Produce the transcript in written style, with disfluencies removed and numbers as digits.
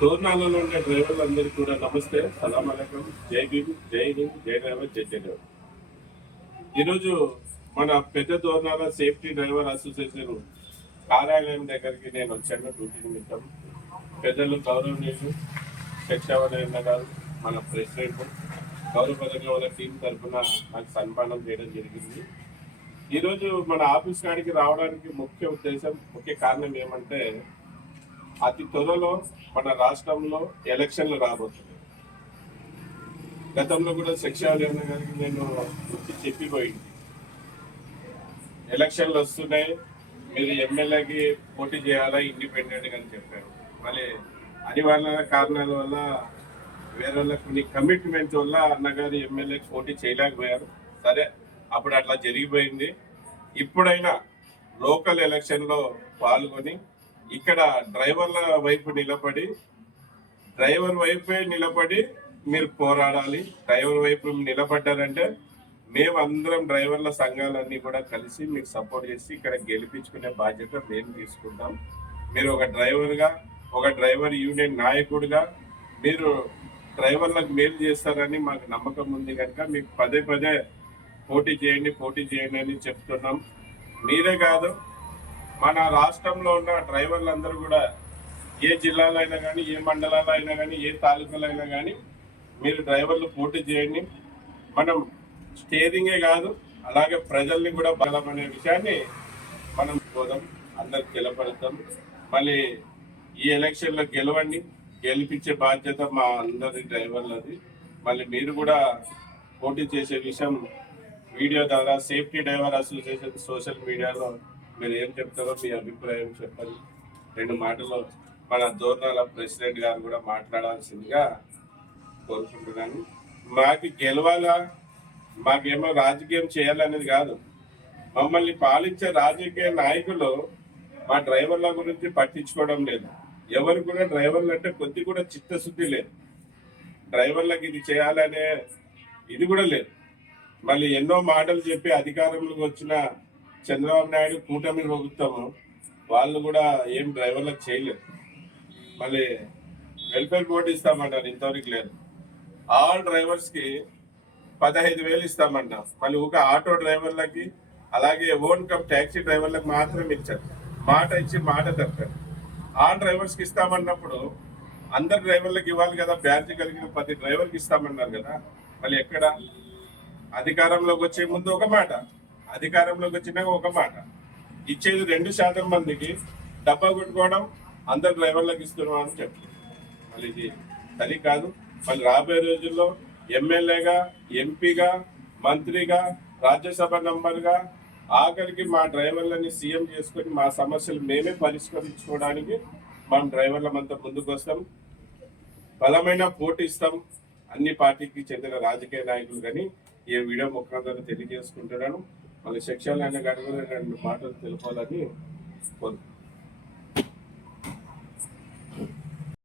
తోర్నాలలో ఉండే డ్రైవర్లందరికీ కూడా నమస్తే, సలాం అలైకుం, జై భీమ్, జై హింద్, జై డ్రైవర్, జై జై డ్రైవర్. ఈరోజు మన పెద్ద తోర్నాల సేఫ్టీ డ్రైవర్ అసోసియేషన్ కార్యాలయం దగ్గరికి నేను వచ్చాను డ్యూటీ నిమిత్తం. పెద్దలు గౌరవనీయులు శిక్షావరణ గారు, మన ప్రెసిడెంట్ గౌరవపదంగా వాళ్ళ టీం తరఫున నాకు సన్మానం చేయడం జరిగింది. ఈరోజు మన ఆఫీస్ కాడికి రావడానికి ముఖ్య కారణం ఏమంటే, అతి త్వరలో మన రాష్ట్రంలో ఎలక్షన్లు రాబోతున్నాయి. గతంలో కూడా శిక్షావరణ గారికి నేను చెప్పిపోయింది, ఎలక్షన్లు వస్తున్నాయి, మీరు ఎమ్మెల్యేకి పోటీ చేయాలా ఇండిపెండెంట్గా అని చెప్పారు. మళ్ళీ అనివార్య కారణాల వల్ల వేరే వాళ్ళకి కొన్ని కమిట్మెంట్ వల్ల అన్నగారు ఎమ్మెల్యేకి పోటీ చేయలేకపోయారు. సరే, అప్పుడు అట్లా జరిగిపోయింది. ఇప్పుడైనా లోకల్ ఎలక్షన్లో పాల్గొని ఇక్కడ డ్రైవర్ల వైపు నిలబడి మీరు పోరాడాలి. డ్రైవర్ వైపు నిలబడ్డారంటే మేమందరం డ్రైవర్ల సంఘాలన్నీ కూడా కలిసి మీకు సపోర్ట్ చేసి ఇక్కడ గెలిపించుకునే బాధ్యత మేము తీసుకుంటాం. మీరు ఒక డ్రైవర్ యూనియన్ నాయకుడిగా మీరు డ్రైవర్లకు మేలు చేస్తారని మాకు నమ్మకం ఉంది కనుక మీకు పదే పోటీ చేయండి అని చెప్తున్నాం. మీరే కాదు, మన రాష్ట్రంలో ఉన్న డ్రైవర్లందరూ కూడా ఏ జిల్లాలో అయినా కానీ, ఏ మండలాల్లో అయినా కానీ, ఏ తాలూకాలో అయినా కానీ మీరు డ్రైవర్లు పోటీ చేయండి. మనం స్టీరింగే కాదు, అలాగే ప్రజల్ని కూడా బలమనే విషయాన్ని మనం పోదాం, అందరికి తెలపడతాం. మళ్ళీ ఈ ఎలక్షన్లో గెలిపించే బాధ్యత మా అందరి డ్రైవర్లది. మళ్ళీ మీరు కూడా పోటీ చేసే విషయం వీడియో ద్వారా సేఫ్టీ డ్రైవర్ అసోసియేషన్ సోషల్ మీడియాలో మీరు ఏం చెప్తారో మీ అభిప్రాయం చెప్పండి. 2 మాటలు మన దోర్నాల ప్రెసిడెంట్ గారు కూడా మాట్లాడాల్సిందిగా కోరుకుంటున్నాను. మాకు గెలవాలా, మాకేమో రాజకీయం చేయాలనేది కాదు. మమ్మల్ని పాలించే రాజకీయ నాయకులు మా డ్రైవర్ల గురించి పట్టించుకోవడం లేదు. ఎవరు కూడా డ్రైవర్లు అంటే కొద్ది కూడా చిత్తశుద్ధి లేదు. డ్రైవర్లకు ఇది చేయాలనే ఇది కూడా లేదు. మళ్ళీ ఎన్నో మాటలు చెప్పి అధికారంలోకి వచ్చిన చంద్రబాబు నాయుడు కూటమి ప్రభుత్వము వాళ్ళు కూడా ఏం డ్రైవర్లకు చేయలేదు. మళ్ళీ వెల్ఫేర్ బోర్డు ఇస్తామంటారు, ఇంతవరకు లేదు. ఆల్ డ్రైవర్స్కి 15,000 ఇస్తామంటాం. మళ్ళీ ఒక ఆటో డ్రైవర్లకి, అలాగే ఓన్ కమ్ ట్యాక్సీ డ్రైవర్లకు మాత్రం ఇచ్చారు. మాట ఇచ్చి మాట తప్పారు. ఆల్ డ్రైవర్స్కి ఇస్తామన్నప్పుడు అందరు డ్రైవర్లకు ఇవ్వాలి కదా, బ్యాడ్జ్ కలిగిన 10 డ్రైవర్కి ఇస్తామన్నారు కదా. మళ్ళీ ఎక్కడ అధికారంలోకి వచ్చే ముందు ఒక మాట, అధికారంలోకి వచ్చినాక ఒక మాట, ఇచ్చేది 2% మందికి, డబ్బా కొట్టుకోవడం అందరు డ్రైవర్లకు ఇస్తున్నాం అని చెప్తారు. మళ్ళీ ఇది సరి కాదు. మళ్ళీ రాబోయే రోజుల్లో ఎమ్మెల్యేగా, ఎంపీగా, మంత్రిగా, రాజ్యసభ మెంబర్గా, ఆఖరికి మా డ్రైవర్లని సీఎం చేసుకొని మా సమస్యలు మేమే పరిష్కరించుకోవడానికి మనం డ్రైవర్లమంతా ముందుకు వస్తాం. బలమైన పోటీ ఇస్తాం అన్ని పార్టీకి చెందిన రాజకీయ నాయకులు. కానీ ఈ వీడియో ముఖ్యంగా తెలియజేసుకుంటున్నాను. మళ్ళీ శిక్షణ గారు 2 మాటలు తెలుపాలని కోరుకుంటున్నాను.